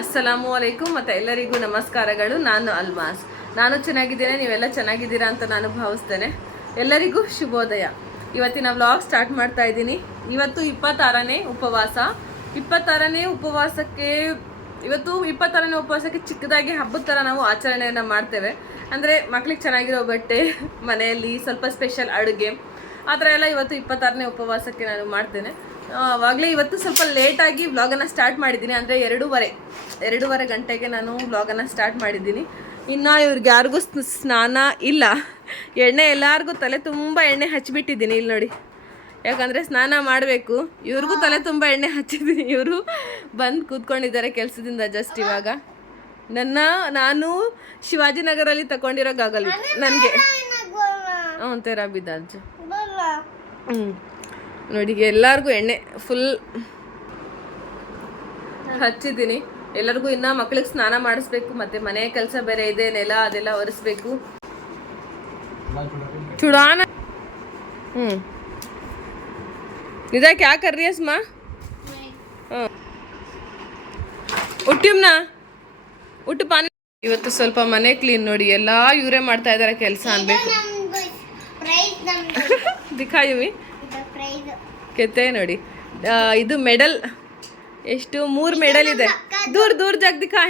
ಅಸ್ಸಲಾಮು ಅಲೈಕುಮ್ ಮತ್ತು ಎಲ್ಲರಿಗೂ ನಮಸ್ಕಾರಗಳು. ನಾನು ಅಲ್ಮಾಸ್. ನಾನು ಚೆನ್ನಾಗಿದ್ದೇನೆ, ನೀವೆಲ್ಲ ಚೆನ್ನಾಗಿದ್ದೀರಾ ಅಂತ ನಾನು ಭಾವಿಸ್ತೇನೆ. ಎಲ್ಲರಿಗೂ ಶುಭೋದಯ. ಇವತ್ತಿನ ವ್ಲಾಗ್ ಸ್ಟಾರ್ಟ್ ಮಾಡ್ತಾ ಇದ್ದೀನಿ. ಇವತ್ತು 26ನೇ ಉಪವಾಸ. 26ನೇ ಉಪವಾಸಕ್ಕೆ ಚಿಕ್ಕದಾಗಿ ಹಬ್ಬದ ಥರ ನಾವು ಆಚರಣೆಯನ್ನು ಮಾಡ್ತೇವೆ. ಅಂದರೆ ಮಕ್ಳಿಗೆ ಚೆನ್ನಾಗಿರೋ ಬಟ್ಟೆ, ಮನೆಯಲ್ಲಿ ಸ್ವಲ್ಪ ಸ್ಪೆಷಲ್ ಅಡುಗೆ, ಆ ಥರ ಎಲ್ಲ ಇವತ್ತು 26ನೇ ಉಪವಾಸಕ್ಕೆ ನಾನು ಮಾಡ್ತೇನೆ. ಆವಾಗಲೇ ಇವತ್ತು ಸ್ವಲ್ಪ ಲೇಟಾಗಿ ವ್ಲಾಗನ್ನು ಸ್ಟಾರ್ಟ್ ಮಾಡಿದ್ದೀನಿ. ಅಂದರೆ 2:30 ಗಂಟೆಗೆ ನಾನು ವ್ಲಾಗನ್ನು ಸ್ಟಾರ್ಟ್ ಮಾಡಿದ್ದೀನಿ. ಇನ್ನು ಇವ್ರಿಗೆ ಯಾರಿಗೂ ಸ್ನಾನ ಇಲ್ಲ. ಎಣ್ಣೆ ಎಲ್ಲರಿಗೂ ತಲೆ ತುಂಬ ಎಣ್ಣೆ ಹಚ್ಚಿಬಿಟ್ಟಿದ್ದೀನಿ. ಇಲ್ಲಿ ನೋಡಿ, ಯಾಕಂದರೆ ಸ್ನಾನ ಮಾಡಬೇಕು. ಇವ್ರಿಗೂ ತಲೆ ತುಂಬ ಎಣ್ಣೆ ಹಚ್ಚಿದ್ದೀನಿ. ಇವರು ಬಂದು ಕೂತ್ಕೊಂಡಿದ್ದಾರೆ ಕೆಲಸದಿಂದ ಜಸ್ಟ್ ಇವಾಗ. ನಾನು ಶಿವಾಜಿನಗರಲ್ಲಿ ತಗೊಂಡಿರೋ ಗಾಗಲ್ ನನಗೆ ತೆರ ಬಿದ್ದಾಜು. ನೋಡಿ, ಎಲ್ಲರಿಗೂ ಎಣ್ಣೆ ಫುಲ್ ಹಚ್ಚಿದ್ದೀನಿ. ಎಲ್ಲರಿಗೂ ಇನ್ನು ಮಕ್ಳಿಗೆ ಸ್ನಾನ ಮಾಡಿಸ್ಬೇಕು, ಮತ್ತು ಮನೆ ಕೆಲಸ ಬೇರೆ ಇದೆ, ನೆಲ ಅದೆಲ್ಲ ಒರೆಸ್ಬೇಕು. ಚುಡಾನ ಇದ ಕ್ಯಾ ಕರ್ ರही है अस्मा? ಉಟ್ಟು ಪಾನಿ. ಇವತ್ತು ಸ್ವಲ್ಪ ಮನೆ ಕ್ಲೀನ್ ನೋಡಿ, ಎಲ್ಲ ಇವರೇ ಮಾಡ್ತಾ ಇದ್ದಾರೆ ಕೆಲಸ ಅನ್ಬೇಕು. ದಿಖಾಯುವಿ ಕೆತ್ತೆ ನೋಡಿ, ಇದು ಮೆಡಲ್ ಎಷ್ಟು 3 ಮೆಡಲ್ ಇದೆ. ದೂರ ಜಾಗ ದಿಖಾ.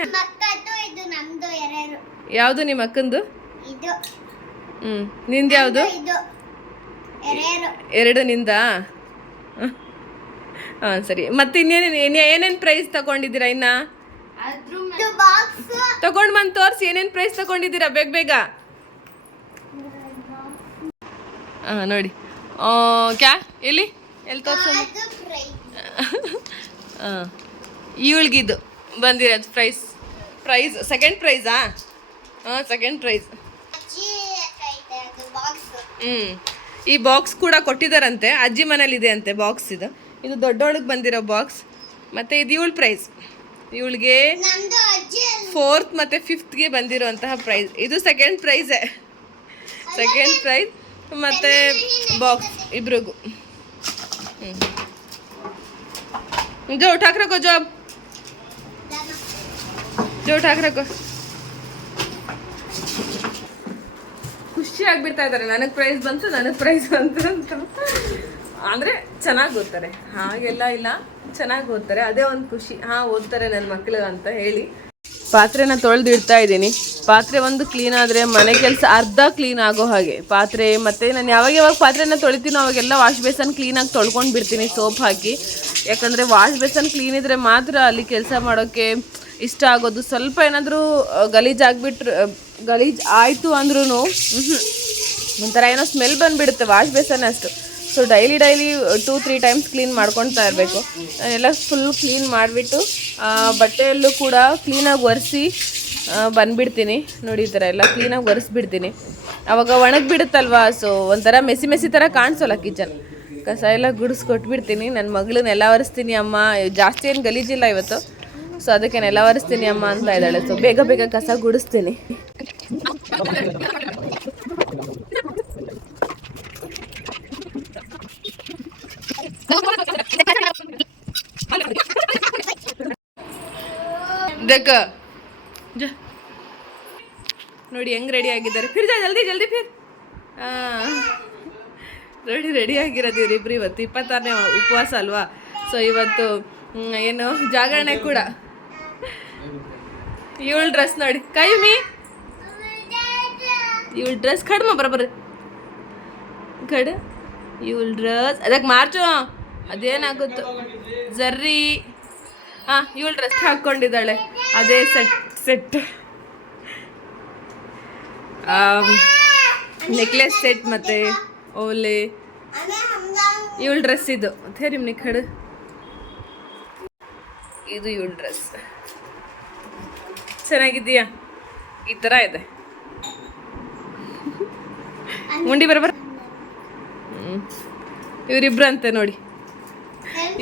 ಯಾವುದು ನಿಮ್ಮ ಅಕ್ಕಂದು? ನಿಂದು ಯಾವುದು? 2 ನಿಂದ? ಹಾಂ ಸರಿ. ಮತ್ತೆ ಏನೇನು ಪ್ರೈಸ್ ತಗೊಂಡಿದ್ದೀರಾ? ಇನ್ನ ತಗೊಂಡು ಬಂದು ತೋರಿಸಿ, ಏನೇನು ಪ್ರೈಸ್ ತಗೊಂಡಿದ್ದೀರಾ ಬೇಗ. ಹಾಂ ನೋಡಿ, ಕ್ಯಾ ಎಲ್ಲಿ ತೋರ್ಸೋದು? ಹಾಂ, ಇವಳಿಗಿದು ಬಂದಿರೋದು ಪ್ರೈಸ್ ಸೆಕೆಂಡ್ ಪ್ರೈಸಾ? ಹಾಂ, ಸೆಕೆಂಡ್ ಪ್ರೈಸ್. ಈ ಬಾಕ್ಸ್ ಕೂಡ ಕೊಟ್ಟಿದ್ದಾರಂತೆ, ಅಜ್ಜಿ ಮನೇಲಿದೆ ಅಂತೆ ಬಾಕ್ಸ್. ಇದು ದೊಡ್ಡವಳಿಗೆ ಬಂದಿರೋ ಬಾಕ್ಸ್. ಮತ್ತು ಇದು ಇವಳ ಪ್ರೈಸ್. ಇವಳಿಗೆ 4th ಮತ್ತು 5th ಬಂದಿರುವಂತಹ ಪ್ರೈಸ್. ಇದು ಸೆಕೆಂಡ್ ಪ್ರೈಸೇ. ಮತ್ತು ಬಾಕ್ಸ್ ಇಬ್ರಿಗೂ. जो उठाक रखो, जो उठाक रखो. ಖುಷಿ ಆಗ್ಬಿಡ್ತಾ ಇದ್ದಾರೆ, ನನಗೆ ಪ್ರೈಸ್ ಬಂತು ಅಂತ. ಅಂದರೆ ಚೆನ್ನಾಗಿ ಓದ್ತಾರೆ, ಹಾಗೆಲ್ಲ ಇಲ್ಲ, ಚೆನ್ನಾಗಿ ಓದ್ತಾರೆ, ಅದೇ ಒಂದು ಖುಷಿ. ಓದ್ತಾರೆ ನನ್ನ ಮಕ್ಕಳು ಅಂತ ಹೇಳಿ. ಪಾತ್ರೆನ ತೊಳೆದು ಇಡ್ತಾ ಇದ್ದೀನಿ. ಪಾತ್ರೆ ಒಂದು ಕ್ಲೀನ್ ಆದರೆ ಮನೆ ಕೆಲಸ ಅರ್ಧ ಕ್ಲೀನ್ ಆಗೋ ಹಾಗೆ. ಪಾತ್ರೆ ಮತ್ತು ನಾನು ಯಾವಾಗ ಪಾತ್ರೆನ ತೊಳಿತೀನೋ ಅವಾಗೆಲ್ಲ ವಾಶ್ ಬೇಸನ್ ಕ್ಲೀನಾಗಿ ತೊಳ್ಕೊಂಡು ಬಿಡ್ತೀನಿ ಸೋಪ್ ಹಾಕಿ. ಯಾಕಂದರೆ ವಾಶ್ ಬೇಸನ್ ಕ್ಲೀನ್ ಇದ್ದರೆ ಮಾತ್ರ ಅಲ್ಲಿ ಕೆಲಸ ಮಾಡೋಕ್ಕೆ ಇಷ್ಟ ಆಗೋದು. ಸ್ವಲ್ಪ ಏನಾದರೂ ಗಲೀಜು ಆಯಿತು ಅಂದ್ರೂ ಒಂಥರ ಏನೋ ಸ್ಮೆಲ್ ಬಂದುಬಿಡುತ್ತೆ ವಾಶ್ ಬೇಸನ್ ಅಷ್ಟು. ಸೊ ಡೈಲಿ 2-3 ಟೈಮ್ಸ್ ಕ್ಲೀನ್ ಮಾಡ್ಕೊಳ್ತಾ ಇರಬೇಕು. ಎಲ್ಲ ಫುಲ್ ಕ್ಲೀನ್ ಮಾಡಿಬಿಟ್ಟು ಬಟ್ಟೆಯಲ್ಲೂ ಕೂಡ ಕ್ಲೀನಾಗಿ ಒರೆಸಿ ಬಂದುಬಿಡ್ತೀನಿ. ನೋಡಿ, ಈ ಥರ ಎಲ್ಲ ಕ್ಲೀನಾಗಿ ಒರೆಸ್ಬಿಡ್ತೀನಿ. ಆವಾಗ ಒಣಗಿಬಿಡುತ್ತಲ್ವಾ, ಸೊ ಒಂಥರ ಮೆಸಿ ಥರ ಕಾಣಿಸೋಲ್ಲ ಕಿಚನ್. ಕಸ ಎಲ್ಲ ಗುಡಿಸ್ಕೊಟ್ಬಿಡ್ತೀನಿ. ನನ್ನ ಮಗಳನ್ನೆಲ್ಲ ಒರೆಸ್ತೀನಿ ಅಮ್ಮ, ಜಾಸ್ತಿ ಏನು ಗಲೀಜಿಲ್ಲ ಇವತ್ತು, ಸೊ ಅದಕ್ಕೆ ನೆಲ ಒರೆಸ್ತೀನಿ ಅಮ್ಮ ಅಂತ ಇದ್ದಾಳೆ. ಸೊ ಬೇಗ ಕಸ ಗುಡಿಸ್ತೀನಿ. ನೋಡಿ ಹೆಂಗೆ ರೆಡಿ ಆಗಿದ್ದಾರೆ. ಜಲ್ದಿ ಫಿರ್. ರೆಡಿ ಆಗಿರೋದು ಇವರಿಬ್ರು. ಇವತ್ತು 26ನೇ ಉಪವಾಸ ಅಲ್ವಾ, ಸೊ ಇವತ್ತು ಏನು ಜಾಗರಣೆ ಕೂಡ. ಇವಳ ಡ್ರೆಸ್ ನೋಡಿ, ಕೈಮಿ ಇವಳ ಡ್ರೆಸ್ ಕಡ್ಮ ಬರಬರ್ರಿ ಇವಳ ಡ್ರೆಸ್ ಅದಕ್ಕೆ ಮಾರ್ಚು ಅದೇನಾಗುತ್ತೋ ಜರ್ರಿ. ಇವಳ ಡ್ರೆಸ್ ಹಾಕ್ಕೊಂಡಿದ್ದಾಳೆ, ಅದೇ ಸೆಟ್ ನೆಕ್ಲೆಸ್ ಸೆಟ್ ಮತ್ತು ಓಲೆ. ಇವಳ ಡ್ರೆಸ್ ಇದು ಥೇರಿಮ್ನಿ ಖಡ್. ಇದು ಇವಳ ಡ್ರೆಸ್ ಚೆನ್ನಾಗಿದೆಯಾ? ಈ ಥರ ಇದೆ. ಮುಂಡಿ ಬರಬರ. ಇವರಿಬ್ರಂತೆ ನೋಡಿ.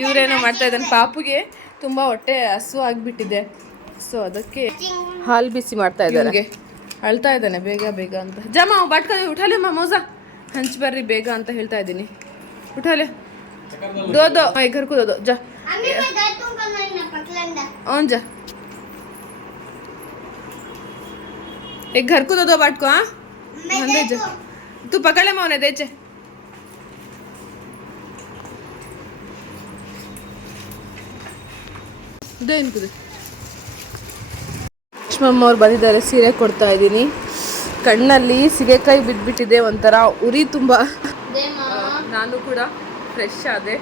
ಇವರೇನೋ ಮಾಡ್ತಾ ಇದ್ದಾನೆ. ಪಾಪುಗೆ ತುಂಬ ಹೊಟ್ಟೆ ಹಸು ಆಗಿಬಿಟ್ಟಿದೆ, ಸೊ ಅದಕ್ಕೆ ಹಾಲು ಬಿಸಿ ಮಾಡ್ತಾ ಇದ್ದಾರೆ. ಅಳ್ತಾ ಇದ್ದಾನೆ ಬೇಗ ಅಂತ. ಜಮಾ ಬಾಟ್ಕ ಉಠಾಲೆ ಮೋಜ ಹಂಚ್ ಬರ್ರಿ ಬೇಗ ಅಂತ ಹೇಳ್ತಾ ಇದ್ದೀನಿ. ಉಠಾಲೆ दो दो घर को दो जा जा एक घर को दो बाट को हाँ दे जा तू पकड़ ले मोने दे चे दे इनको दे ಲಕ್ಷ್ಮಮ್ಮ ಅವ್ರು ಬಂದಿದ್ದಾರೆ ಸೀರೆ ಕೊಡ್ತಾ ಇದ್ದೀನಿ ಕಣ್ಣಲ್ಲಿ ಸಿಗೆಕಾಯಿ ಬಿದ್ದುಬಿಟ್ಟಿದೆ ಒಂಥರ ಉರಿ ತುಂಬ ನಾನು ಕೂಡ ಫ್ರೆಶ್ ಆದೆ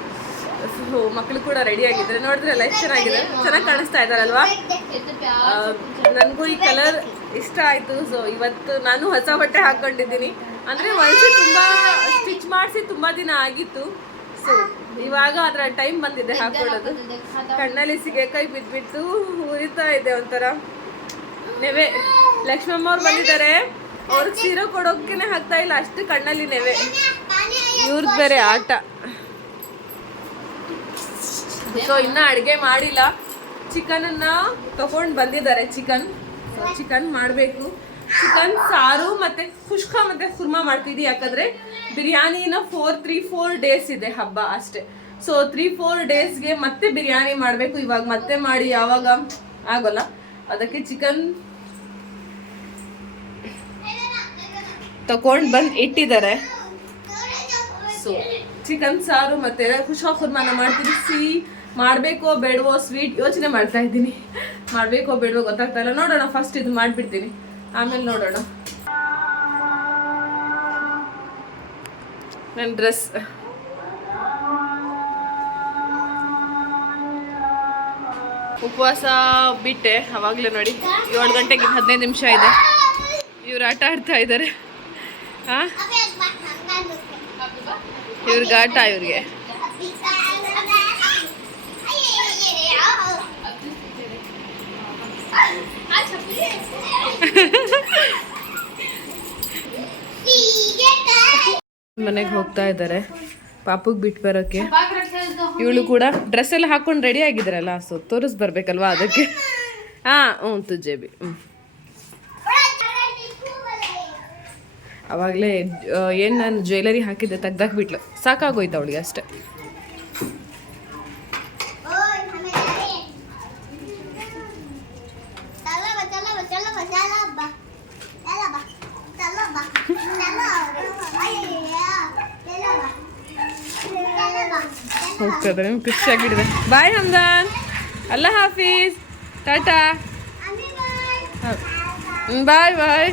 ಸೊ ಮಕ್ಕಳು ಕೂಡ ರೆಡಿ ಆಗಿದ್ದಾರೆ ನೋಡಿದ್ರಲ್ಲ ಎಷ್ಟು ಚೆನ್ನಾಗಿದೆ ಚೆನ್ನಾಗಿ ಕಾಣಿಸ್ತಾ ಇದ್ದಾರಲ್ವಾ ನನಗೂ ಈ ಕಲರ್ ಇಷ್ಟ ಆಯಿತು ಸೊ ಇವತ್ತು ನಾನು ಹೊಸ ಬಟ್ಟೆ ಹಾಕ್ಕೊಂಡಿದ್ದೀನಿ ಅಂದರೆ ಹೊಲಿಸಿ ತುಂಬ ಸ್ಟಿಚ್ ಮಾಡಿಸಿ ತುಂಬ ದಿನ ಆಗಿತ್ತು ಸೊ ಇವಾಗ ಅದರ ಟೈಮ್ ಬಂದಿದೆ ಹಾಕೊಳ್ಳೋದು ಕಣ್ಣಲ್ಲಿ ಸಿಗೆಕಾಯಿ ಬಿದ್ದುಬಿಟ್ಟು ಉರಿತಾ ಇದೆ ಒಂಥರ ನೆವೆ ಲಕ್ಷ್ಮಮ್ಮ ಅವ್ರು ಬಂದಿದ್ದಾರೆ ಅವ್ರಿಗೆ ಸೀರೆ ಕೊಡೋಕೆನೆ ಆಗ್ತಾ ಇಲ್ಲ ಅಷ್ಟು ಕಣ್ಣಲ್ಲಿ ನೆವೆ ಇವ್ರದ್ದು ಬೇರೆ ಆಟ ಸೊ ಇನ್ನ ಅಡುಗೆ ಮಾಡಿಲ್ಲ ಚಿಕನನ್ನ ತಗೊಂಡು ಬಂದಿದ್ದಾರೆ ಚಿಕನ್ ಮಾಡಬೇಕು ಚಿಕನ್ ಸಾರು ಮತ್ತೆ ಕುಷ್ಕ ಮತ್ತೆ ಕುರ್ಮಾ ಮಾಡ್ತಿದ್ವಿ ಯಾಕಂದ್ರೆ ಬಿರಿಯಾನಿನ 4 ಡೇಸ್ ಇದೆ ಹಬ್ಬ ಅಷ್ಟೇ ಸೊ 3-4 ಡೇಸ್ಗೆ ಮತ್ತೆ ಬಿರಿಯಾನಿ ಮಾಡಬೇಕು ಇವಾಗ ಮತ್ತೆ ಮಾಡಿ ಯಾವಾಗ ಆಗೋಲ್ಲ ಅದಕ್ಕೆ ಚಿಕನ್ ತಗೊಂಡು ಬಂದು ಇಟ್ಟಿದ್ದಾರೆ ಸೊ ಚಿಕನ್ ಸಾರು ಮತ್ತೆ ಕುಷ್ಕ ಕುರ್ಮಾನ ಮಾಡ್ತೀನಿ ಸಿಹಿ ಮಾಡಬೇಕೋ ಬೇಡವೋ ಸ್ವೀಟ್ ಯೋಚನೆ ಮಾಡ್ತಾ ಇದ್ದೀನಿ ಮಾಡಬೇಕೋ ಬೇಡವೋ ಗೊತ್ತಾಗ್ತಾ ಇಲ್ಲ ನೋಡೋಣ ಫಸ್ಟ್ ಇದು ಮಾಡಿಬಿಡ್ತೀನಿ ಆಮೇಲೆ ನೋಡೋಣ ನನ್ನ ಡ್ರೆಸ್ ಉಪವಾಸ ಬಿಟ್ಟೆ ಅವಾಗಲೇ ನೋಡಿ 7 ಗಂಟೆಗೆ 15 ನಿಮಿಷ ಇದೆ ಇವ್ರು ಆಟ ಆಡ್ತಾ ಇದ್ದಾರೆ ಹಾಂ ಇವ್ರಿಗೆ ಆಟ ಇವ್ರಿಗೆ ಮನೆಗೆ ಹೋಗ್ತಾ ಇದ್ದಾರೆ ಪಾಪುಗೆ ಬಿಟ್ಟು ಬರೋಕ್ಕೆ ಇವಳು ಕೂಡ ಡ್ರೆಸ್ ಎಲ್ಲ ಹಾಕೊಂಡು ರೆಡಿ ಆಗಿದ್ದಾರಲ್ಲ ಸೊ ತೋರಿಸ್ ಬರ್ಬೇಕಲ್ವಾ ಅದಕ್ಕೆ ಹ್ಞೂ ತುಜ್ಜೇಬಿ ಅವಾಗಲೇ ಏನು ನಾನು ಜ್ಯುವೆಲರಿ ಹಾಕಿದ್ದೆ ತೆಗ್ದಾಕ್ಬಿಟ್ಲು ಸಾಕಾಗೋಯ್ತು ಅವಳಿಗೆ ಅಷ್ಟೆ ಹೋಗ್ತದೆ ನಿಮ್ಗೆ ಖುಷಿಯಾಗಿಡಿದೆ ಬಾಯ್ ಹಮ್ದಾನ್ ಅಲ್ಲಾ ಹಾಫೀಸ್ ಟಾಟಾ ಬಾಯ್ ಬಾಯ್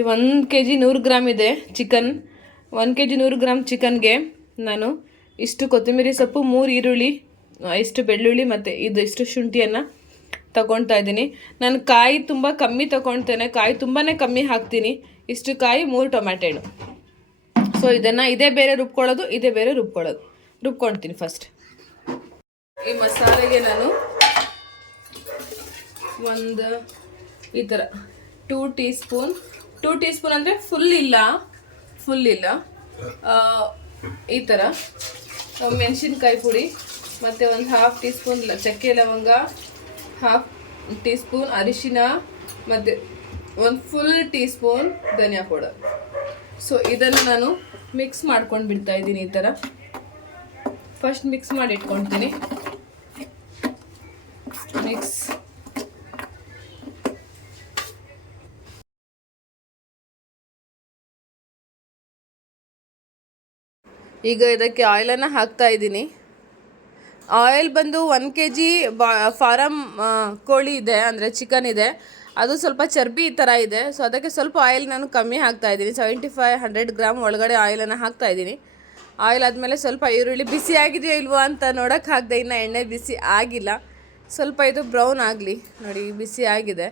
1 kg 100 ಗ್ರಾಮ್ ಇದೆ ಚಿಕನ್ 1 kg 100 ಗ್ರಾಮ್ ಚಿಕನ್ಗೆ ನಾನು ಇಷ್ಟು ಕೊತ್ತಂಬರಿ ಸೊಪ್ಪು 3 ಈರುಳ್ಳಿ ಇಷ್ಟು ಬೆಳ್ಳುಳ್ಳಿ ಮತ್ತು ಇಷ್ಟು ಶುಂಠಿಯನ್ನು ತಗೊಳ್ತಾ ಇದ್ದೀನಿ ನಾನು ಕಾಯಿ ತುಂಬ ಕಮ್ಮಿ ತಗೊಳ್ತೇನೆ ಕಾಯಿ ತುಂಬಾ ಕಮ್ಮಿ ಹಾಕ್ತೀನಿ ಇಷ್ಟು ಕಾಯಿ 3 ಟೊಮ್ಯಾಟೊ ಹಣ್ಣು ಸೊ ಇದನ್ನು ಇದೇ ಬೇರೆ ರುಬ್ಕೊಳ್ಳೋದು ಇದೇ ಬೇರೆ ರುಬ್ಕೊಳ್ತೀನಿ ಫಸ್ಟ್ ಈ ಮಸಾಲೆಗೆ ನಾನು ಒಂದು ಈ ಥರ 2 ಟೀ ಸ್ಪೂನ್ ಅಂದರೆ ಫುಲ್ ಇಲ್ಲ ಈ ಥರ ಮೆಣಸಿನ್ಕಾಯಿ ಪುಡಿ ಮತ್ತು ಒಂದು 1/2 ಟೀ ಸ್ಪೂನ್ ಚಕ್ಕೆ ಲವಂಗ 1/2 ಟೀ ಸ್ಪೂನ್ ಅರಿಶಿನ ಮತ್ತು ಒಂದು ಫುಲ್ ಟೀ ಸ್ಪೂನ್ ಧನಿಯಾ ಪೌಡರ್ ಸೊ ಇದನ್ನು ನಾನು ಮಿಕ್ಸ್ ಮಾಡ್ಕೊಂಡು ಬಿಡ್ತಾ ಇದ್ದೀನಿ ಈ ಥರ ಫಸ್ಟ್ ಮಿಕ್ಸ್ ಮಾಡಿ ಇಟ್ಕೊಳ್ತೀನಿ ಮಿಕ್ಸ್ ಈಗ ಇದಕ್ಕೆ ಆಯಿಲನ್ನು ಹಾಕ್ತಾ ಇದ್ದೀನಿ ಆಯಿಲ್ ಬಂದು 1 kg ಫಾರಮ್ ಕೋಳಿ ಇದೆ ಅಂದರೆ ಚಿಕನ್ ಇದೆ ಅದು ಸ್ವಲ್ಪ ಚರ್ಬಿ ಈ ಥರ ಇದೆ ಸೊ ಅದಕ್ಕೆ ಸ್ವಲ್ಪ ಆಯಿಲ್ ನಾನು ಕಮ್ಮಿ ಹಾಕ್ತಾ ಇದ್ದೀನಿ 75-100 ಗ್ರಾಮ್ ಒಳಗಡೆ ಆಯಿಲನ್ನು ಹಾಕ್ತಾ ಇದ್ದೀನಿ ಆಯಿಲ್ ಆದಮೇಲೆ ಸ್ವಲ್ಪ ಈರುಳ್ಳಿ ಬಿಸಿ ಆಗಿದೆಯೋ ಇಲ್ವೋ ಅಂತ ನೋಡೋಕ್ಕೆ ಹಾಕಿದೆ ಇನ್ನು ಎಣ್ಣೆ ಬಿಸಿ ಆಗಿಲ್ಲ ಸ್ವಲ್ಪ ಇದು ಬ್ರೌನ್ ಆಗಲಿ ನೋಡಿ ಬಿಸಿ ಆಗಿದೆ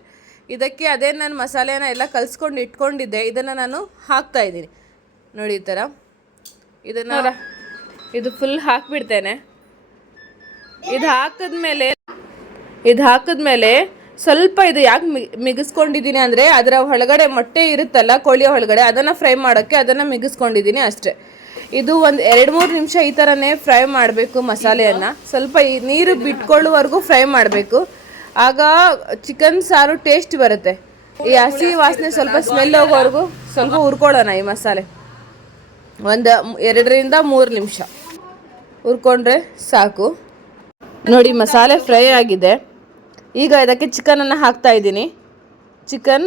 ಇದಕ್ಕೆ ಅದೇ ನಾನು ಮಸಾಲೆನ ಎಲ್ಲ ಕಲಿಸ್ಕೊಂಡು ಇಟ್ಕೊಂಡಿದ್ದೆ ಇದನ್ನು ನಾನು ಹಾಕ್ತಾ ಇದ್ದೀನಿ ನೋಡಿ ಈ ಥರ ಇದನ್ನು ಇದು ಫುಲ್ ಹಾಕಿಬಿಡ್ತೇನೆ ಇದು ಹಾಕಿದ್ಮೇಲೆ ಸ್ವಲ್ಪ ಇದು ಯಾಕೆ ಮಿಗಿಸ್ಕೊಂಡಿದ್ದೀನಿ ಅಂದರೆ ಅದರ ಒಳಗಡೆ ಮೊಟ್ಟೆ ಇರುತ್ತಲ್ಲ ಕೋಳಿಯ ಒಳಗಡೆ ಅದನ್ನು ಫ್ರೈ ಮಾಡೋಕ್ಕೆ ಅದನ್ನು ಮಿಗಿಸ್ಕೊಂಡಿದ್ದೀನಿ ಅಷ್ಟೇ ಇದು ಒಂದು 2-3 ನಿಮಿಷ ಈ ಥರನೇ ಫ್ರೈ ಮಾಡಬೇಕು ಮಸಾಲೆಯನ್ನು ಸ್ವಲ್ಪ ಈ ನೀರು ಬಿಟ್ಕೊಳ್ಳುವವರೆಗೂ ಫ್ರೈ ಮಾಡಬೇಕು ಆಗ ಚಿಕನ್ ಸಾರು ಟೇಸ್ಟ್ ಬರುತ್ತೆ ಈ ಹಸಿ ವಾಸನೆ ಸ್ವಲ್ಪ ಸ್ಮೆಲ್ ಹೋಗೋವರೆಗೂ ಸ್ವಲ್ಪ ಹುರ್ಕೊಳ್ಳೋಣ ಈ ಮಸಾಲೆ ಒಂದು 2-3 ನಿಮಿಷ ಹುರ್ಕೊಂಡ್ರೆ ಸಾಕು ನೋಡಿ ಮಸಾಲೆ ಫ್ರೈ ಆಗಿದೆ. ಈಗ ಇದಕ್ಕೆ ಚಿಕನನ್ನು ಹಾಕ್ತಾ ಇದ್ದೀನಿ. ಚಿಕನ್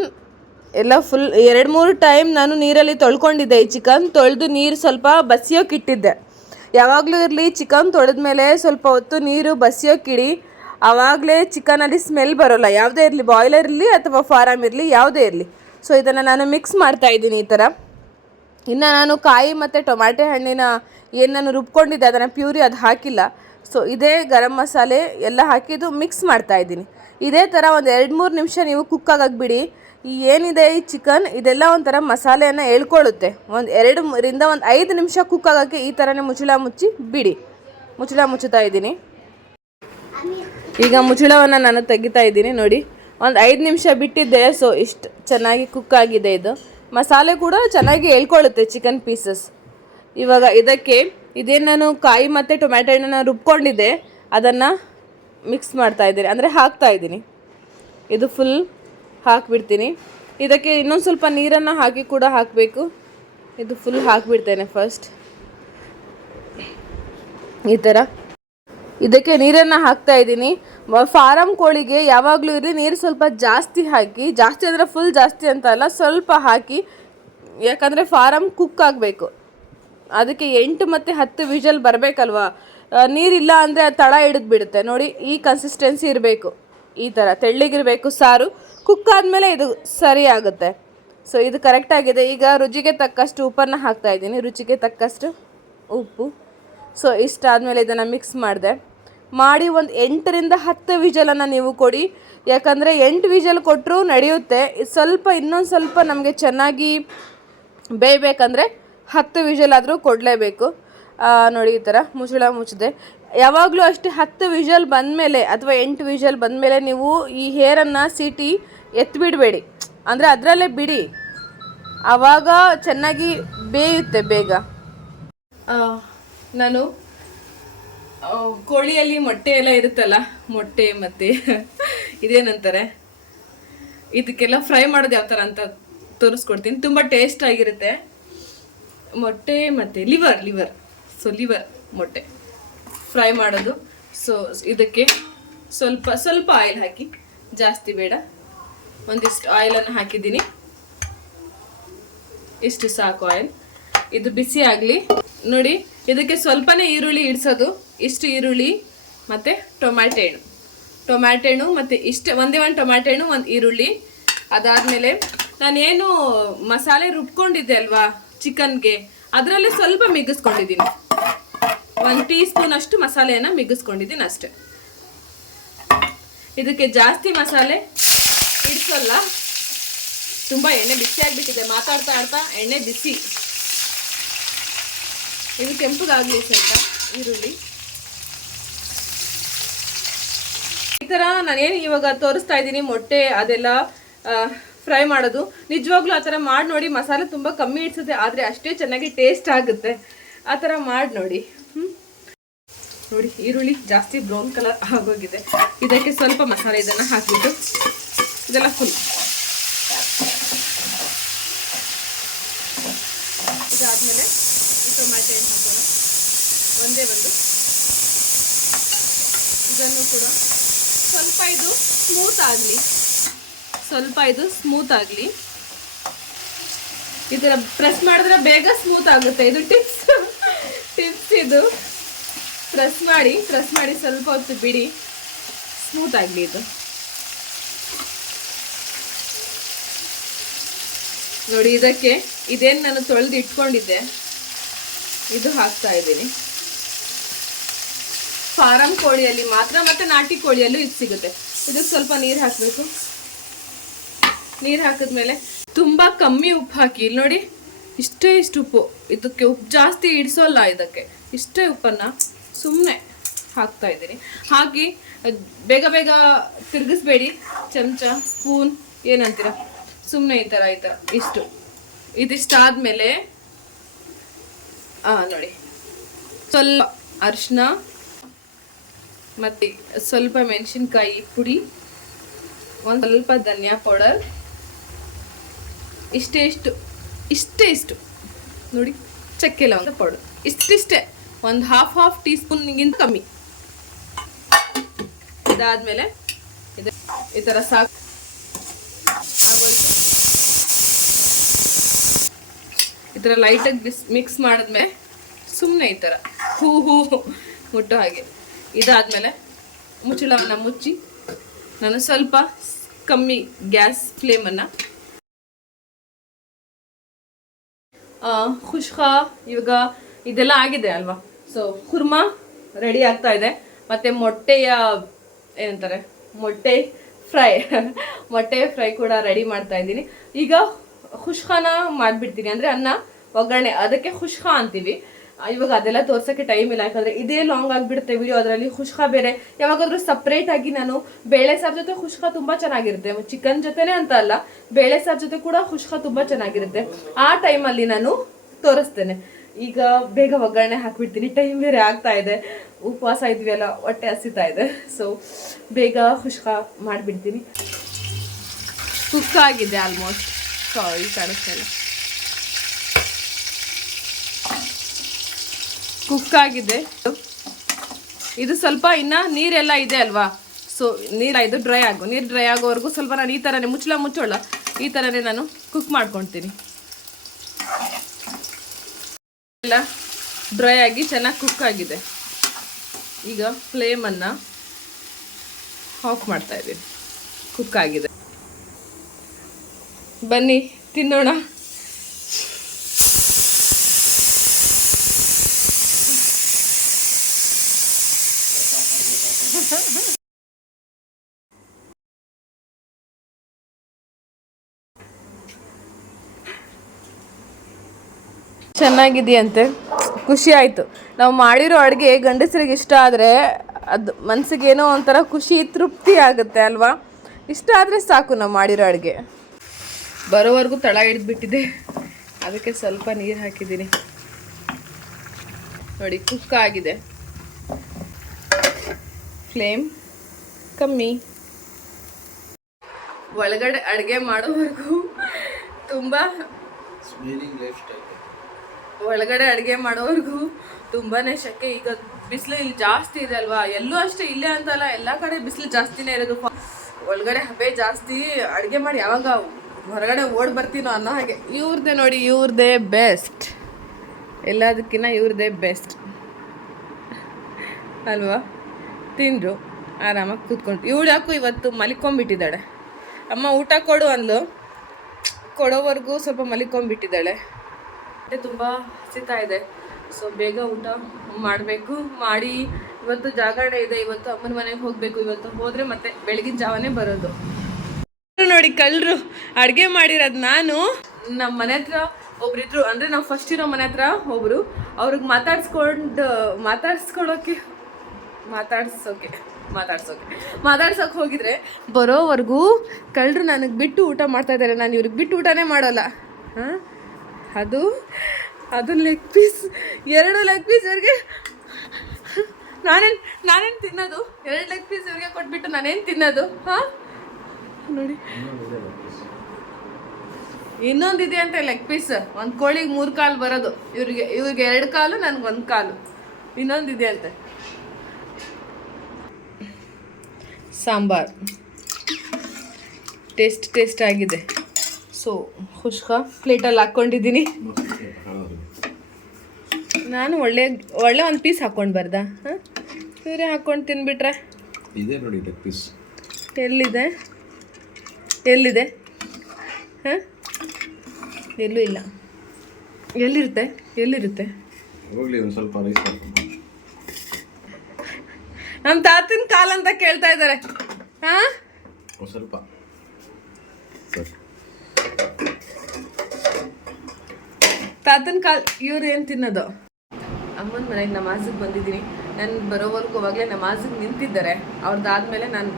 ಎಲ್ಲ ಫುಲ್ 2-3 ಟೈಮ್ ನಾನು ನೀರಲ್ಲಿ ತೊಳ್ಕೊಂಡಿದ್ದೆ. ಈ ಚಿಕನ್ ತೊಳೆದು ನೀರು ಸ್ವಲ್ಪ ಬಸಿಯೋಕೆ ಇಟ್ಟಿದ್ದೆ. ಯಾವಾಗಲೂ ಇರಲಿ ಚಿಕನ್ ತೊಳೆದ್ಮೇಲೆ ಸ್ವಲ್ಪ ಹೊತ್ತು ನೀರು ಬಸಿಯೋಕ್ಕಿಡಿ. ಆವಾಗಲೇ ಚಿಕನಲ್ಲಿ ಸ್ಮೆಲ್ ಬರೋಲ್ಲ. ಯಾವುದೇ ಇರಲಿ, ಬಾಯ್ಲರ್ ಇರಲಿ ಅಥವಾ ಫಾರಮ್ ಇರಲಿ, ಯಾವುದೇ ಇರಲಿ. ಸೊ ಇದನ್ನು ನಾನು ಮಿಕ್ಸ್ ಮಾಡ್ತಾ ಇದ್ದೀನಿ ಈ ಥರ. ಇನ್ನು ನಾನು ಕಾಯಿ ಮತ್ತು ಟೊಮ್ಯಾಟೊ ಹಣ್ಣಿನ ಏನು ನಾನು ರುಬ್ಕೊಂಡಿದ್ದೆ ಅದನ್ನು ಪ್ಯೂರಿ ಅದು ಹಾಕಿಲ್ಲ. ಸೊ ಇದೇ ಗರಂ ಮಸಾಲೆ ಎಲ್ಲ ಹಾಕಿದ್ದು ಮಿಕ್ಸ್ ಮಾಡ್ತಾ ಇದ್ದೀನಿ. ಇದೇ ಥರ ಒಂದು 2-3 ನಿಮಿಷ ನೀವು ಕುಕ್ ಆಗಕ್ಕೆ ಈ ಏನಿದೆ ಈ ಚಿಕನ್ ಇದೆಲ್ಲ ಒಂಥರ ಮಸಾಲೆಯನ್ನು ಎಳ್ಕೊಳ್ಳುತ್ತೆ. ಒಂದು 2ರಿಂದ 5 ನಿಮಿಷ ಕುಕ್ ಆಗೋಕ್ಕೆ ಈ ಥರನೇ ಮುಚ್ಚಳ ಮುಚ್ಚಿ ಬಿಡಿ. ಮುಚ್ಚಳ ಮುಚ್ಚುತ್ತಾ ಇದ್ದೀನಿ. ಈಗ ಮುಚ್ಚಳವನ್ನು ನಾನು ತೆಗಿತಾ ಇದ್ದೀನಿ. ನೋಡಿ, ಒಂದು 5 ನಿಮಿಷ ಬಿಟ್ಟಿದ್ದೆ. ಸೊ ಇಷ್ಟು ಚೆನ್ನಾಗಿ ಕುಕ್ ಆಗಿದೆ. ಇದು ಮಸಾಲೆ ಕೂಡ ಚೆನ್ನಾಗಿ ಎಳ್ಕೊಳ್ಳುತ್ತೆ ಚಿಕನ್ ಪೀಸಸ್. ಇವಾಗ ಇದಕ್ಕೆ ಇದೇನು ನಾನು ಕಾಯಿ ಮತ್ತು ಟೊಮ್ಯಾಟೊ ಹಣ್ಣನ್ನು ರುಬ್ಕೊಂಡಿದ್ದೆ ಅದನ್ನು ಮಿಕ್ಸ್ ಮಾಡ್ತಾ ಇದ್ದೀನಿ, ಅಂದರೆ ಹಾಕ್ತಾ ಇದ್ದೀನಿ. ಇದು ಫುಲ್ ಹಾಕಿಬಿಡ್ತೀನಿ. ಇದಕ್ಕೆ ಇನ್ನೊಂದು ಸ್ವಲ್ಪ ನೀರನ್ನು ಹಾಕಿ ಕೂಡ ಹಾಕಬೇಕು. ಇದು ಫುಲ್ ಹಾಕಿಬಿಡ್ತೇನೆ ಫಸ್ಟ್ ಈ ಥರ. ಇದಕ್ಕೆ ನೀರನ್ನು ಹಾಕ್ತಾ ಇದ್ದೀನಿ. ಫಾರಮ್ ಕೋಳಿಗೆ ಯಾವಾಗಲೂ ಇರಲಿ ನೀರು ಸ್ವಲ್ಪ ಜಾಸ್ತಿ ಹಾಕಿ, ಜಾಸ್ತಿ ಅಂದರೆ ಫುಲ್ ಜಾಸ್ತಿ ಅಂತ ಅಲ್ಲ, ಸ್ವಲ್ಪ ಹಾಕಿ. ಯಾಕಂದರೆ ಫಾರಮ್ ಕುಕ್ ಆಗಬೇಕು. ಅದಕ್ಕೆ 8 ಮತ್ತು 10 ವಿಷಲ್ ಬರಬೇಕಲ್ವ. ನೀರಿಲ್ಲ ಅಂದರೆ ತಳ ಹಿಡಿದು ಬಿಡುತ್ತೆ. ನೋಡಿ, ಈ ಕನ್ಸಿಸ್ಟೆನ್ಸಿ ಇರಬೇಕು. ಈ ಥರ ತೆಳ್ಳಗಿರಬೇಕು ಸಾರು. ಕುಕ್ ಆದಮೇಲೆ ಇದು ಸರಿ ಆಗುತ್ತೆ. ಸೊ ಇದು ಕರೆಕ್ಟಾಗಿದೆ. ಈಗ ರುಚಿಗೆ ತಕ್ಕಷ್ಟು ಉಪ್ಪನ್ನು ಹಾಕ್ತಾ ಇದ್ದೀನಿ. ರುಚಿಗೆ ತಕ್ಕಷ್ಟು ಉಪ್ಪು. ಸೊ ಇಷ್ಟಾದಮೇಲೆ ಇದನ್ನು ಮಿಕ್ಸ್ ಮಾಡಿ ಒಂದು 8ರಿಂದ 10 ವಿಷಲನ್ನು ನೀವು ಕೊಡಿ. ಯಾಕಂದರೆ 8 ವಿಷಲ್ ಕೊಟ್ಟರೂ ನಡೆಯುತ್ತೆ. ಸ್ವಲ್ಪ ಇನ್ನೊಂದು ಸ್ವಲ್ಪ ನಮಗೆ ಚೆನ್ನಾಗಿ ಬೇಯಬೇಕಂದ್ರೆ 10 ವಿಷಲ್ ಆದರೂ ಕೊಡಲೇಬೇಕು. ನೋಡಿ, ಈ ಥರ ಮುಚ್ಚಳ ಮುಚ್ಚಿದೆ. ಯಾವಾಗಲೂ ಅಷ್ಟೇ 10 ವಿಷಲ್ ಬಂದಮೇಲೆ ಅಥವಾ 8 ವಿಷಲ್ ಬಂದಮೇಲೆ ನೀವು ಈ ಹೇರನ್ನು ಸೀಟಿ ಎತ್ತಿಬಿಡಬೇಡಿ, ಅಂದರೆ ಅದರಲ್ಲೇ ಬಿಡಿ. ಆವಾಗ ಚೆನ್ನಾಗಿ ಬೇಯುತ್ತೆ ಬೇಗ. ನಾನು ಕೋಳಿಯಲ್ಲಿ ಮೊಟ್ಟೆ ಎಲ್ಲ ಇರುತ್ತಲ್ಲ, ಮೊಟ್ಟೆ ಮತ್ತು ಇದೇನಂತಾರೆ ಇದಕ್ಕೆಲ್ಲ ಫ್ರೈ ಮಾಡೋದು ಯಾವ ಥರ ಅಂತ ತೋರಿಸ್ಕೊಡ್ತೀನಿ. ತುಂಬ ಟೇಸ್ಟ್ ಆಗಿರುತ್ತೆ. ಮೊಟ್ಟೆ ಮತ್ತು ಲಿವರ್ ಮೊಟ್ಟೆ ಫ್ರೈ ಮಾಡೋದು. ಸೊ ಇದಕ್ಕೆ ಸ್ವಲ್ಪ ಆಯಿಲ್ ಹಾಕಿ, ಜಾಸ್ತಿ ಬೇಡ, ಒಂದಿಷ್ಟು ಆಯಿಲನ್ನು ಹಾಕಿದ್ದೀನಿ. ಇಷ್ಟು ಸಾಕು ಆಯಿಲ್. ಇದು ಬಿಸಿ ಆಗಲಿ. ನೋಡಿ, ಇದಕ್ಕೆ ಸ್ವಲ್ಪನೇ ಈರುಳ್ಳಿ ಇಡಿಸೋದು. ಇಷ್ಟು ಈರುಳ್ಳಿ ಮತ್ತು ಟೊಮ್ಯಾಟೊ ಹಣ್ಣು ಮತ್ತು ಒಂದೇ ಒಂದು ಟೊಮ್ಯಾಟೊ ಹಣ್ಣು, ಒಂದು ಈರುಳ್ಳಿ. ಅದಾದಮೇಲೆ ನಾನೇನು ಮಸಾಲೆ ರುಬ್ಕೊಂಡಿದ್ದೆ ಅಲ್ವಾ ಚಿಕನ್ಗೆ, ಅದರಲ್ಲೇ ಸ್ವಲ್ಪ ಮಿಗಿಸ್ಕೊಂಡಿದ್ದೀನಿ. 1 ಟೀ ಸ್ಪೂನ್ ಅಷ್ಟು ಮಸಾಲೆಯನ್ನು ಮಿಗಿಸ್ಕೊಂಡಿದ್ದೀನಿ ಅಷ್ಟೆ. ಇದಕ್ಕೆ ಜಾಸ್ತಿ ಮಸಾಲೆ ಇಡಿಸಲ್ಲ. ತುಂಬ ಎಣ್ಣೆ ಬಿಸಿ ಆಗಿಬಿಟ್ಟಿದೆ. ಮಾತಾಡ್ತಾ ಎಣ್ಣೆ ಬಿಸಿ. ಇದು ಕೆಂಪಗಾಗಲಿ ಸ್ವಲ್ಪ ಈರುಳ್ಳಿ. ಈ ಥರ ನಾನೇನು ಇವಾಗ ತೋರಿಸ್ತಾ ಇದ್ದೀನಿ ಮೊಟ್ಟೆ ಅದೆಲ್ಲ ಫ್ರೈ ಮಾಡೋದು. ನಿಜವಾಗ್ಲೂ ಆ ಥರ ಮಾಡಿ ನೋಡಿ. ಮಸಾಲೆ ತುಂಬ ಕಮ್ಮಿ ಇಡ್ಸುತ್ತೆ, ಆದರೆ ಅಷ್ಟೇ ಚೆನ್ನಾಗಿ ಟೇಸ್ಟ್ ಆಗುತ್ತೆ. ಆ ಥರ ಮಾಡಿ ನೋಡಿ. ನೋಡಿ, ಈರುಳ್ಳಿ ಜಾಸ್ತಿ ಬ್ರೌನ್ ಕಲರ್ ಆಗೋಗಿದೆ. ಇದಕ್ಕೆ ಸ್ವಲ್ಪ ಮಸಾಲೆ ಇದನ್ನು ಹಾಕಿಬಿಟ್ಟು ಇದೆಲ್ಲ ಫುಲ್ ಇದಾದಮೇಲೆ ಟೊಮ್ಯಾಟೊ ಹಣ್ಣು ಹಾಕೋಣ. ಒಂದೇ ಒಂದು. ಇದನ್ನು ಕೂಡ ಸ್ವಲ್ಪ ಇದು ಸ್ಮೂತ್ ಆಗಲಿ. ಈ ಥರ ಪ್ರೆಸ್ ಮಾಡಿದ್ರೆ ಬೇಗ ಸ್ಮೂತ್ ಆಗುತ್ತೆ. ಇದು ಟಿಪ್ಸ್ ಇದು. ಪ್ರೆಸ್ ಮಾಡಿ ಸ್ವಲ್ಪ ಹೊತ್ತು ಬಿಡಿ, ಸ್ಮೂತ್ ಆಗಲಿ ಇದು. ನೋಡಿ, ಇದಕ್ಕೆ ಇದೇನು ನಾನು ತೊಳೆದು ಇಟ್ಕೊಂಡಿದ್ದೆ ಇದು ಹಾಕ್ತಾ ಇದ್ದೀನಿ. ಫಾರಂ ಕೋಳಿಯಲ್ಲಿ ಮಾತ್ರ, ಮತ್ತು ನಾಟಿ ಕೋಳಿಯಲ್ಲೂ ಇದು ಸಿಗುತ್ತೆ. ಇದಕ್ಕೆ ಸ್ವಲ್ಪ ನೀರು ಹಾಕಬೇಕು. ನೀರು ಹಾಕಿದ್ಮೇಲೆ ತುಂಬ ಕಮ್ಮಿ ಉಪ್ಪು ಹಾಕಿ. ಇಲ್ಲಿ ನೋಡಿ, ಇಷ್ಟು ಉಪ್ಪು. ಇದಕ್ಕೆ ಉಪ್ಪು ಜಾಸ್ತಿ ಇಡಿಸೋಲ್ಲ. ಇದಕ್ಕೆ ಇಷ್ಟೇ ಉಪ್ಪನ್ನು ಸುಮ್ಮನೆ ಹಾಕ್ತಾ ಇದ್ದೀನಿ. ಹಾಕಿ ಬೇಗ ತಿರುಗಿಸ್ಬೇಡಿ. ಚಮಚ, ಸ್ಪೂನ್ ಏನಂತೀರ, ಸುಮ್ಮನೆ ಈ ಥರ ಇದಿಷ್ಟಾದ್ಮೇಲೆ ನೋಡಿ, ಸ್ವಲ್ಪ ಅರಿಶಿನ ಮತ್ತು ಸ್ವಲ್ಪ ಮೆಣಸಿನ್ಕಾಯಿ ಪುಡಿ, ಒಂದು ಸ್ವಲ್ಪ ಧನಿಯಾ ಪೌಡರ್, ಇಷ್ಟೇ ನೋಡಿ, ಚಕ್ಕೆ ಲವಂಗ ಪೌಡರ್, ಇಷ್ಟೇ. ಒಂದು ಹಾಫ್ ಟೀ ಸ್ಪೂನ್ಗಿಂತ ಕಮ್ಮಿ. ಇದಾದ್ಮೇಲೆ ಈ ಥರ ಸಾಕು ಈ ಥರ ಲೈಟಾಗಿ ಮಿಕ್ಸ್ ಮಾಡಿದ್ಮೇಲೆ ಸುಮ್ಮನೆ ಈ ಥರ ಹೂ ಮುಟ್ಟೋ ಹಾಗೆ. ಇದಾದ್ಮೇಲೆ ಮುಚ್ಚಳವನ್ನು ಮುಚ್ಚಿ ನಾನು ಸ್ವಲ್ಪ ಕಮ್ಮಿ ಗ್ಯಾಸ್ ಫ್ಲೇಮನ್ನು ಖುಷ್ಕಾ ಇವಾಗ ಇದೆಲ್ಲ ಆಗಿದೆ ಅಲ್ವಾ. ಸೊ ಕುರ್ಮಾ ರೆಡಿ ಆಗ್ತಾ ಇದೆ. ಮತ್ತು ಮೊಟ್ಟೆಯ ಏನಂತಾರೆ ಮೊಟ್ಟೆ ಫ್ರೈ ಕೂಡ ರೆಡಿ ಮಾಡ್ತಾ ಇದ್ದೀನಿ. ಈಗ ಖುಷ್ಕಾನ ಮಾಡಿಬಿಡ್ತೀನಿ, ಅಂದರೆ ಅನ್ನ ಒಗ್ಗರಣೆ, ಅದಕ್ಕೆ ಖುಷ್ಕಾ ಅಂತೀವಿ. ಇವಾಗ ಅದೆಲ್ಲ ತೋರ್ಸೋಕ್ಕೆ ಟೈಮ್ ಇಲ್ಲ, ಯಾಕಂದರೆ ಇದೇ ಲಾಂಗ್ ಆಗಿಬಿಡುತ್ತೆ ವಿಡಿಯೋ. ಅದರಲ್ಲಿ ಖುಷ್ಕಾ ಬೇರೆ ಯಾವಾಗಾದ್ರೂ ಸಪ್ರೇಟಾಗಿ ನಾನು ಬೇಳೆ ಸಾರು ಜೊತೆ ಖುಷ್ಕಾ ತುಂಬ ಚೆನ್ನಾಗಿರುತ್ತೆ. ಚಿಕನ್ ಜೊತೆನೇ ಅಂತ ಅಲ್ಲ, ಬೇಳೆ ಸಾರು ಜೊತೆ ಕೂಡ ಖುಷ್ಕಾ ತುಂಬ ಚೆನ್ನಾಗಿರುತ್ತೆ. ಆ ಟೈಮಲ್ಲಿ ನಾನು ತೋರಿಸ್ತೇನೆ. ಈಗ ಬೇಗ ಒಗ್ಗರಣೆ ಹಾಕ್ಬಿಡ್ತೀನಿ, ಟೈಮ್ ಬೇರೆ ಆಗ್ತಾ ಇದೆ, ಉಪವಾಸ ಇದ್ವಿ ಅಲ್ಲ, ಹೊಟ್ಟೆ ಹಸಿತಾ ಇದೆ. ಸೊ ಬೇಗ ಖುಷ್ಕಾ ಮಾಡಿಬಿಡ್ತೀನಿ. ಕುಕ್ ಆಗಿದೆ ಆಲ್ಮೋಸ್ಟ್. ಸಾರಿ ಕಾಣಿಸ್ತಾ ಇಲ್ಲ, ಕುಕ್ ಆಗಿದೆ. ಇದು ಸ್ವಲ್ಪ ಇನ್ನು ನೀರೆಲ್ಲ ಇದೆ ಅಲ್ವಾ, ಸೊ ಇದು ನೀರು ಡ್ರೈ ಆಗೋವರೆಗೂ ಸ್ವಲ್ಪ ನಾನು ಈ ಥರನೇ ಮುಚ್ಚೋಳ ಈ ಥರನೇ ನಾನು ಕುಕ್ ಮಾಡ್ಕೊಳ್ತೀನಿ. ಎಲ್ಲ ಡ್ರೈ ಆಗಿ ಚೆನ್ನಾಗಿ ಕುಕ್ ಆಗಿದೆ. ಈಗ ಫ್ಲೇಮನ್ನು ಆಫ್ ಮಾಡ್ತಾ ಇದ್ದೀನಿ, ಕುಕ್ ಆಗಿದೆ. ಬನ್ನಿ ತಿನ್ನೋಣ. ಚೆನ್ನಾಗಿದೆಯಂತೆ, ಖುಷಿ ಆಯಿತು. ನಾವು ಮಾಡಿರೋ ಅಡುಗೆ ಗಂಡಸರಿಗೆ ಇಷ್ಟ ಆದರೆ ಅದು ಮನಸ್ಸಿಗೇನೋ ಒಂಥರ ಖುಷಿ ತೃಪ್ತಿ ಆಗುತ್ತೆ ಅಲ್ವಾ. ಇಷ್ಟ ಆದರೆ ಸಾಕು ನಾವು ಮಾಡಿರೋ ಅಡುಗೆ. ಬರೋವರೆಗೂ ತಳ ಹಿಡಿದ್ಬಿಟ್ಟಿದೆ, ಅದಕ್ಕೆ ಸ್ವಲ್ಪ ನೀರು ಹಾಕಿದ್ದೀನಿ. ನೋಡಿ ಕುಕ್ ಆಗಿದೆ, ಫ್ಲೇಮ್ ಕಮ್ಮಿ. ಒಳಗಡೆ ಅಡುಗೆ ಮಾಡೋವರೆಗೂ ತುಂಬಾ ಶೆಕೆ. ಈಗ ಬಿಸಿಲು ಇಲ್ಲಿ ಜಾಸ್ತಿ ಇದೆ ಅಲ್ವಾ, ಎಲ್ಲೂ ಅಷ್ಟೇ, ಇಲ್ಲೇ ಅಂತಲ್ಲ ಎಲ್ಲ ಕಡೆ ಬಿಸಿಲು ಜಾಸ್ತಿನೇ ಇರೋದು. ಒಳಗಡೆ ಹಬೆ ಜಾಸ್ತಿ. ಅಡುಗೆ ಮಾಡಿ ಯಾವಾಗ ಹೊರಗಡೆ ಓಡ್ ಬರ್ತೀನೋ ಅನ್ನೋ ಹಾಗೆ. ಇವ್ರದ್ದೇ ನೋಡಿ, ಇವ್ರದ್ದೇ ಬೆಸ್ಟ್, ಎಲ್ಲದಕ್ಕಿಂತ ಇವ್ರದ್ದೇ ಬೆಸ್ಟ್ ಅಲ್ವಾ. ತಿಂದರು ಆರಾಮಾಗಿ ಕೂತ್ಕೊಂಡು. ಇವಳು ಯಾಕೋ ಇವತ್ತು ಮಲಿಕೊಂಬಿಟ್ಟಿದ್ದಾಳೆ. ಅಮ್ಮ ಊಟ ಕೊಡು ಅಂದ್ಲು, ಕೊಡೋವರೆಗೂ ಸ್ವಲ್ಪ ಮಲಿಕೊಂಬಿಟ್ಟಿದ್ದಾಳೆ. ಹೊಟ್ಟೆ ತುಂಬ ಹಸಿತಾ ಇದೆ. ಸೊ ಬೇಗ ಊಟ ಮಾಡಬೇಕು. ಮಾಡಿ ಇವತ್ತು ಜಾಗರಣೆ ಇದೆ, ಇವತ್ತು ಅಮ್ಮನ ಮನೆಗೆ ಹೋಗಬೇಕು. ಇವತ್ತು ಹೋದರೆ ಮತ್ತೆ ಬೆಳಗಿನ ಜಾವನೇ ಬರೋದು. ನೋಡಿ ಕಳ್ಳರು ಅಡುಗೆ ಮಾಡಿರೋದು. ನಾನು ನಮ್ಮ ಮನೆ ಹತ್ರ ಒಬ್ರಿದ್ರು, ಅಂದರೆ ನಾವು ಫಸ್ಟ್ ಇರೋ ಮನೆ ಹತ್ರ ಒಬ್ಬರು, ಅವ್ರಿಗೆ ಮಾತಾಡ್ಸೋಕೆ ಹೋಗಿದ್ರೆ ಬರೋವರೆಗೂ ಕಳ್ಳರು ನನಗೆ ಬಿಟ್ಟು ಊಟ ಮಾಡ್ತಾ ಇದ್ದಾರೆ. ನಾನು ಇವ್ರಿಗೆ ಬಿಟ್ಟು ಊಟನೇ ಮಾಡೋಲ್ಲ. ಹಾಂ, ಅದು ಲೆಗ್ ಪೀಸ್, 2 ಲೆಗ್ ಪೀಸ್ ಇವ್ರಿಗೆ. ನಾನೇನು ತಿನ್ನೋದು? 2 ಲೆಗ್ ಪೀಸ್ ಇವ್ರಿಗೆ ಕೊಟ್ಬಿಟ್ಟು ನಾನೇನು ತಿನ್ನೋದು? ಹಾಂ ನೋಡಿ, ಇನ್ನೊಂದಿದೆ ಅಂತ ಲೆಗ್ ಪೀಸ್. ಒಂದು ಕೋಳಿಗೆ 3 ಕಾಲು ಬರೋದು, ಇವ್ರಿಗೆ 2 ಕಾಲು, ನನಗೆ 1 ಕಾಲು. ಇನ್ನೊಂದಿದೆ ಅಂತೆ. ಸಾಂಬಾರ್ ಟೇಸ್ಟ್ ಆಗಿದೆ. ಸೊ ಖುಷ್ಕಾ ಪ್ಲೇಟಲ್ಲಿ ಹಾಕ್ಕೊಂಡಿದ್ದೀನಿ. ನಾನು ಒಳ್ಳೆ ಒಂದು ಪೀಸ್ ಹಾಕ್ಕೊಂಡು ಬರ್ದಾ? ಹಾಂ, ಇವರೇ ಹಾಕ್ಕೊಂಡು ತಿನ್ಬಿಟ್ರೆ. ಇದೆ ನೋಡಿ ಲೆಗ್ ಪೀಸ್. ಎಲ್ಲಿದೆ? ಹಾಂ, ಎಲ್ಲೂ ಇಲ್ಲ. ಎಲ್ಲಿರುತ್ತೆ ಹೋಗ್ಲಿ. ಒಂದು ಸ್ವಲ್ಪ ರೈಸ್ ನಮ್ಮ ತಾತನ ಕಾಲ್ ಅಂತ ಕೇಳ್ತಾ ಇದ್ದಾರೆ. ಹಾಂ, ಸ್ವಲ್ಪ ತಾತನ ಕಾಲ್. ಇವ್ರು ಏನು ತಿನ್ನೋದು? ಅಮ್ಮನ ಮನೆಗೆ ನಮಾಜಿಗೆ ಬಂದಿದ್ದೀನಿ. ನಾನು ಬರೋವರೆಗೂ ಅವಾಗಲೇ ನಮಾಜಿಗೆ ನಿಂತಿದ್ದಾರೆ. ಅವ್ರದ್ದಾದ್ಮೇಲೆ ನಾನು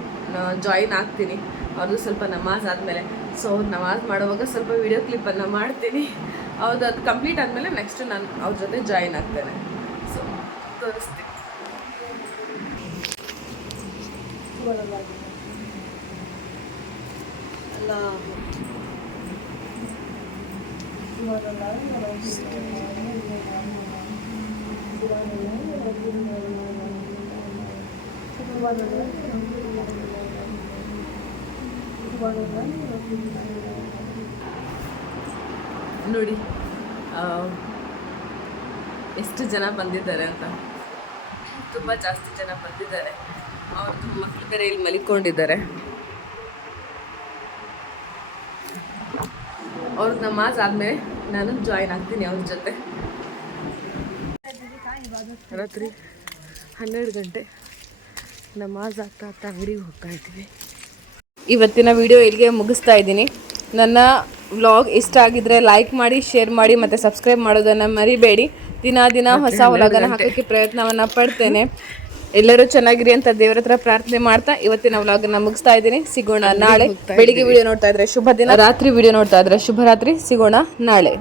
ಜಾಯಿನ್ ಆಗ್ತೀನಿ. ಅವ್ರದ್ದು ಸ್ವಲ್ಪ ನಮಾಜ್ ಆದಮೇಲೆ. ಸೊ ಅವ್ರು ನಮಾಜ್ ಮಾಡುವಾಗ ಸ್ವಲ್ಪ ವಿಡಿಯೋ ಕ್ಲಿಪ್ಪನ್ನು ಮಾಡ್ತೀನಿ. ಅದು ಕಂಪ್ಲೀಟ್ ಆದಮೇಲೆ ನೆಕ್ಸ್ಟ್ ನಾನು ಅವ್ರ ಜೊತೆ ಜಾಯಿನ್ ಆಗ್ತೇನೆ. ಸೊ ತೋರಿಸ್ತೀನಿ. ನೋಡಿ ಎಷ್ಟು ಜನ ಬಂದಿದ್ದಾರೆ ಅಂತ. ತುಂಬ ಜಾಸ್ತಿ ಜನ ಬಂದಿದ್ದಾರೆ. ಅವ್ರದ್ದು ಮಕ್ಕಳು ಬೇರೆ ಇಲ್ಲಿ ಮಲಿಕೊಂಡಿದ್ದಾರೆ. ಅವ್ರ ನಮಾಜ್ ಆದಮೇಲೆ ನಾನು ಜಾಯಿನ್ ಆಗ್ತೀನಿ ಅವ್ರ ಜೊತೆ. ರಾತ್ರಿ 12 ಗಂಟೆ ನಮಾಜ್ ಆಗ್ತಾ ಅಂಗಡಿಗೆ ಹೋಗ್ತಾ ಇದ್ದೀವಿ. ಇವತ್ತಿನ ವಿಡಿಯೋ ಇಲ್ಲಿಗೆ ಮುಗಿಸ್ತಾ ಇದ್ದೀನಿ. ನನ್ನ ವ್ಲಾಗ್ ಇಷ್ಟ ಆಗಿದ್ರೆ ಲೈಕ್ ಮಾಡಿ, ಶೇರ್ ಮಾಡಿ ಮತ್ತು ಸಬ್ಸ್ಕ್ರೈಬ್ ಮಾಡೋದನ್ನು ಮರಿಬೇಡಿ. ದಿನ ಹೊಸ ವ್ಲಾಗನ್ನು ಹಾಕೋಕ್ಕೆ ಪ್ರಯತ್ನವನ್ನು ಪಡ್ತೇನೆ. ಎಲ್ಲರೂ ಚೆನ್ನಾಗಿರಿ ಅಂತ ದೇವರ ಹತ್ರ ಪ್ರಾರ್ಥನೆ ಮಾಡ್ತಾ ಇವತ್ತಿನ ವ್ಲಾಗನ್ನು ಮುಗಿಸ್ತಾ ಇದ್ದೀನಿ. ಸಿಗೋಣ ನಾಳೆ. ಬೆಳಿಗ್ಗೆ ವಿಡಿಯೋ ನೋಡ್ತಾ ಇದ್ರೆ ಶುಭ ದಿನ, ರಾತ್ರಿ ವಿಡಿಯೋ ನೋಡ್ತಾ ಇದ್ರೆ ಶುಭ ರಾತ್ರಿ. ಸಿಗೋಣ ನಾಳೆ.